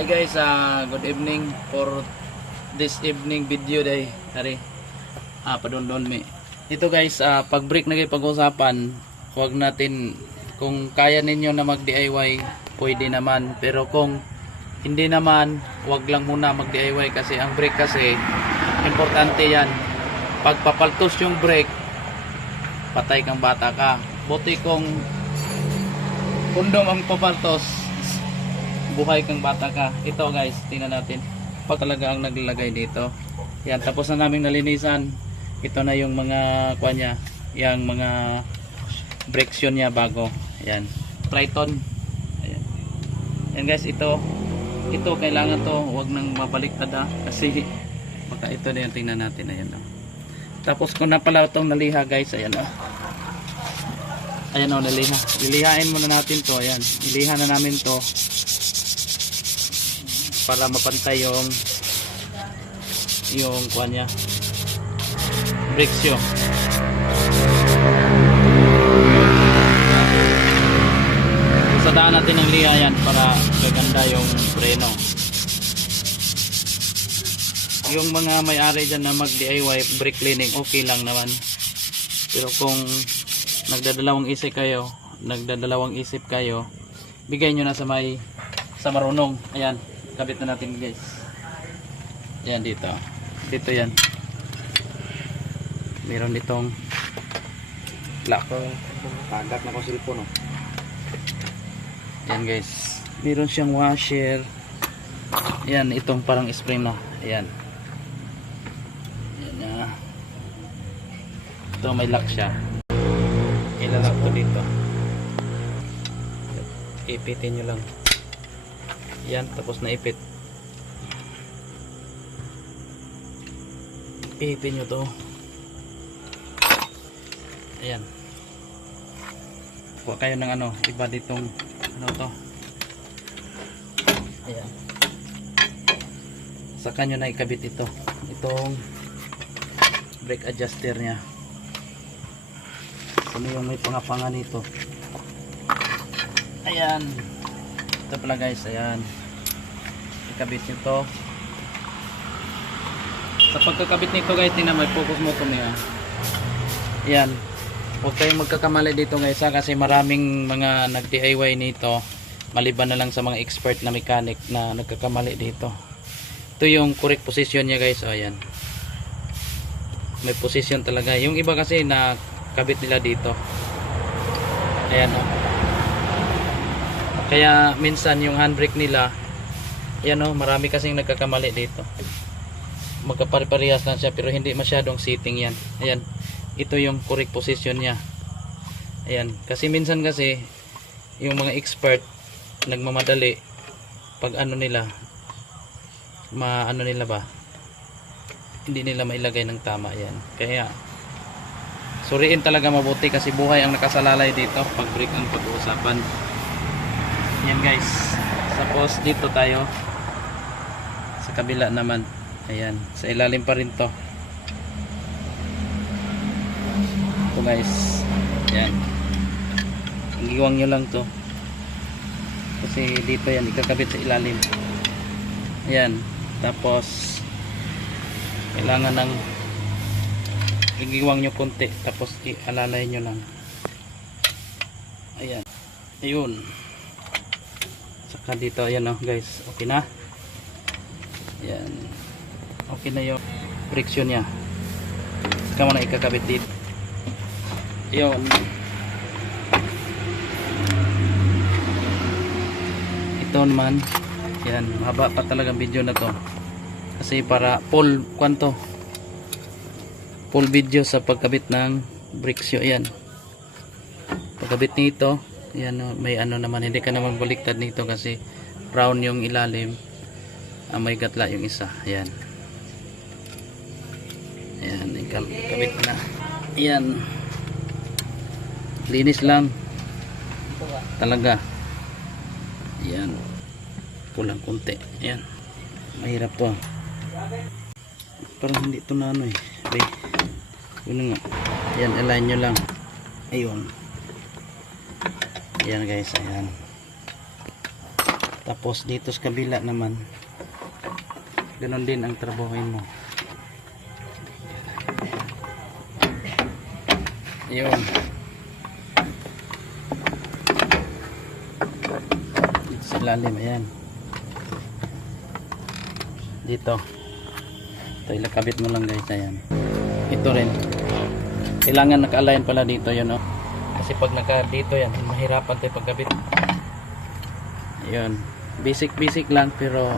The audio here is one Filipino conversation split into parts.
Hi guys, good evening for this evening video day. Hari, padondon mi. Ito guys, pag break na kayo pag-usapan, huwag natin, kung kaya ninyo na mag-DIY, pwede naman. Pero kung hindi naman, huwag lang muna mag-DIY kasi ang break kasi, importante yan. Pag papaltos yung break, patay kang bata ka. Buti kung kundom ang papaltos, buhay kang bata ka. Ito guys, tingnan natin. Pag talaga ang naglalagay dito. Yan, tapos na namin nalinisan. Ito na yung mga kuanya, yung mga brakes yun niya bago. Ayan. Triton. Ayan. Yan guys, ito kailangan to, huwag nang mabaliktad kasi baka ito na yung tingnan natin. Ayan. Tapos kung napala itong naliha guys, ayan o. Ayan o, naliha. Lilihain muna natin to. Ayan. Iliha na namin to para mapantay yung kuan niya, brakes yun. Sadaan natin ng liha yan para gaganda yung preno. Yung mga may-ari dyan na mag DIY brake cleaning, okay lang naman. Pero kung nagdadalawang isip kayo, bigay nyo na sa marunong. Ayan, kabit na natin guys. Yan dito yan, meron ditong lock. Kagat na ko cellphone. Yan guys, meron siyang washer. Yan, itong parang spring na. Ayan. Yan na. Ito may lock siya. Ilalak to dito. Ipitin nyo lang. Yan, tapos naipit. Ipitin nyo to. Ayan. Kuha kayo ng iba ditong to. Ayan. Saka nyo na ikabit itong brake adjuster nya. Ano yung may pangapanga nito. Ayan. Ito pala guys, ayan. Ikabit nyo to. Sa pagkakabit nito guys, tingnan mo, focus mo to niya. Ayan. Huwag kayong magkakamali dito guys kasi maraming mga nag-DIY nito, maliban na lang sa mga expert na mechanic na nagkakamali dito. Ito yung correct position niya guys. O ayan, may position talaga. Yung iba kasi na kabit nila dito. Ayan o. Kaya minsan yung handbrake nila, ayan o, marami kasing nagkakamali dito. Magkapare-parehas lang siya pero hindi masyadong sitting yan. Ayan, ito yung correct position niya. Ayan, kasi minsan kasi yung mga expert nagmamadali pag nila hindi nila mailagay ng tama. Yan, kaya suriin talaga mabuti kasi buhay ang nakasalalay dito pag brake ang pag-uusapan. Yan guys, tapos dito tayo sa kabila naman. Ayan, sa ilalim pa rin to. Ito guys, yan, iiwang nyo lang to kasi dito yan ikakabit sa ilalim. Ayan, tapos kailangan ng iiwang nyo konti tapos ialalay nyo lang. Ayan, ayun. Saka dito, ayan o guys, okay na. Ayan, okay na yung friction nya. Saka mo na ikakabit dito. Ayun. Ito naman, yan, mahaba pa talaga video na to kasi para full video sa pagkabit ng brake shoe. Ayan, pagkabit nito, yan, may naman, hindi ka naman baliktad nito kasi brown yung ilalim, may gatla yung isa. Ayan, ayan, ikabit na. Ayan, linis lang talaga. Ayan, kulang konti. Ayan, mahirap to. Parang hindi to na okay. Yun nga. Ayan, align nyo lang. Ayun. Ayan guys, ayan. Tapos dito sa kabila naman, ganun din ang trabahoin mo. Yun. Dito sa lalim, ayan. Dito. Ito, ilakabit mo lang guys, ayan. Ito rin. Kailangan naka-align pala dito yun, oh. Kasi pag naka dito yan, mahirapan tayo pagkabit. Ayun. Basic lang pero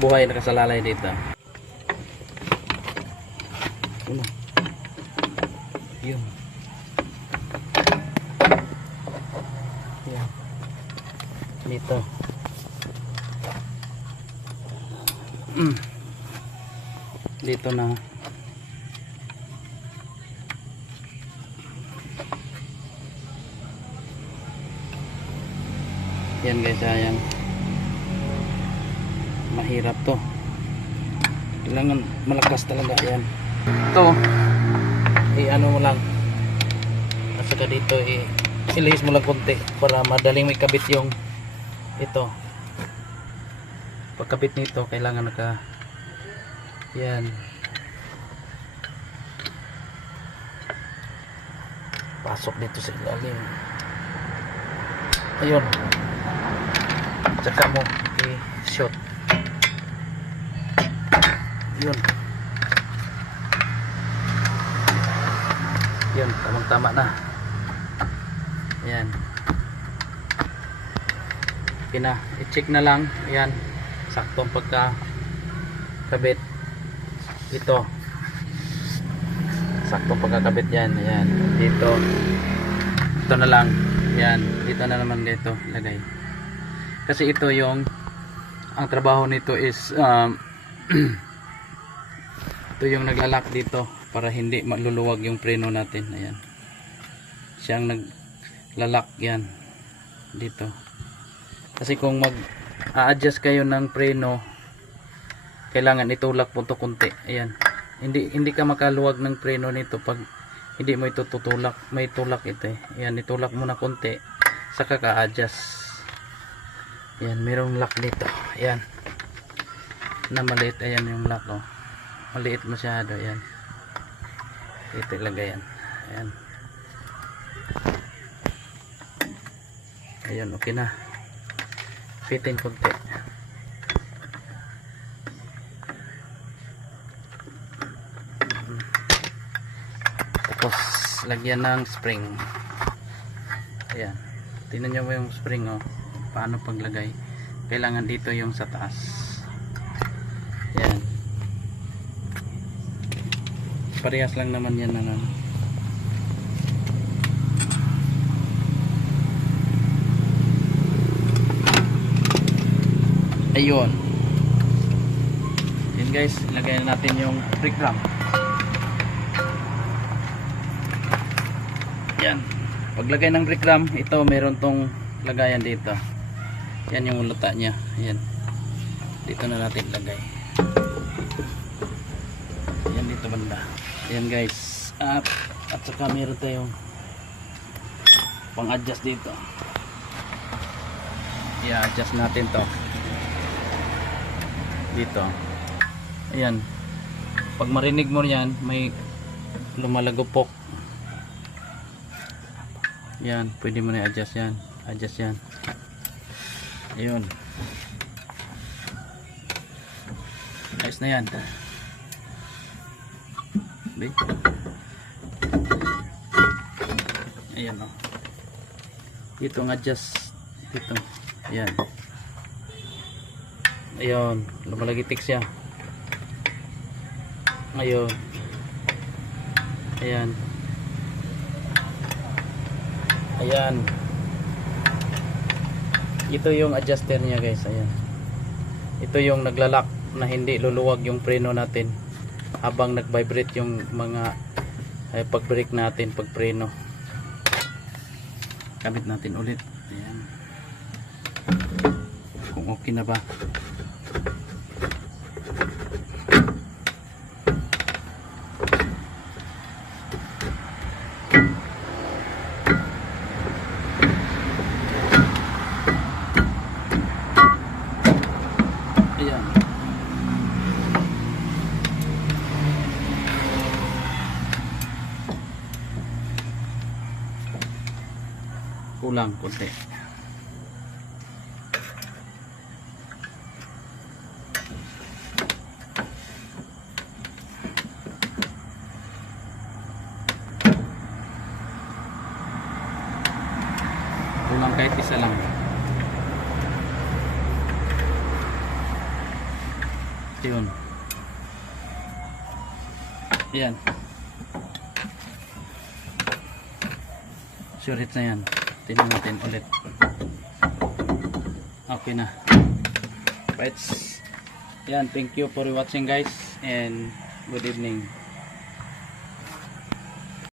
buhay nakasalalay dito. Ano? Yun. Yan. Dito. Dito na. Yan guys, ayan. Mahirap to. Kailangan malakas talaga yan. Ito, i-ano mo lang. At saka dito, ilihis mo lang konti para madaling may kabit yung ito. Pagkabit nito, kailangan naka yan. Pasok dito sa ilalim. Ayun. Tsaka mo i-shot. Yun. Yun, tamang-tama na. Ayan. Okay na. I-check na lang. Ayan. Saktong pagkakabit. Ito. Saktong pagkakabit yan. Ayan. Dito. Ito na lang. Ayan. Dito na naman dito. Lagay. Kasi ito yung ang trabaho nito is ito yung naglalak dito para hindi maluluwag yung preno natin. Ayan. Siyang naglalak yan dito. Kasi kung mag-a-adjust kayo ng preno, kailangan itulak po ito kunti. Ayan. Hindi ka makaluwag ng preno nito pag hindi mo ito tutulak. May tulak ito eh. Ayan, itulak mo na kunti saka ka-adjust. Ayan, mayroong lock dito. Ayan. Na maliit. Ayan yung lock, oh. Maliit masyado. Ayan. Ito ilagay yan. Ayan. Ayan, okay na. Fitin konti. Tapos, lagyan ng spring. Ayan. Tingnan nyo mo yung spring, oh. Paano paglagay. Kailangan dito yung sa taas. Ayan. Parehas lang naman yan na ano. Ayun. Yan guys, ilagay na natin yung brake drum. Yan. Paglagay ng brake drum, ito meron tong lagayan dito. Yan yung luta niya. Yan. Dito na natin lagay. Yan dito banda. Yan guys. At saka meron tayong pang-adjust dito. I-adjust natin to. Dito. Ayan. Pag marinig mo yan, may lumalagupok. Yan. Pwede mo na i-adjust yan. Adjust yan. Ayun. Ayos na yan. Okay. Ayan, oh. Dito ang adjust. Dito. Ayan. Ayun. Lumalagitik siya. Ayun. Ayan. Ayan. Ito yung adjuster niya guys. Ayan. Ito yung naglalak na hindi luluwag yung preno natin habang nag-vibrate yung mga pag-brake natin, pag-preno. Kabit natin ulit. Ayan. Kung okay na ba. lang konti. Ito lang, kahit isa lang. Yun. Yan. Sure hits na yan. Tingnan natin ulit. Okay na. Right. Yan. Thank you for watching guys. And good evening.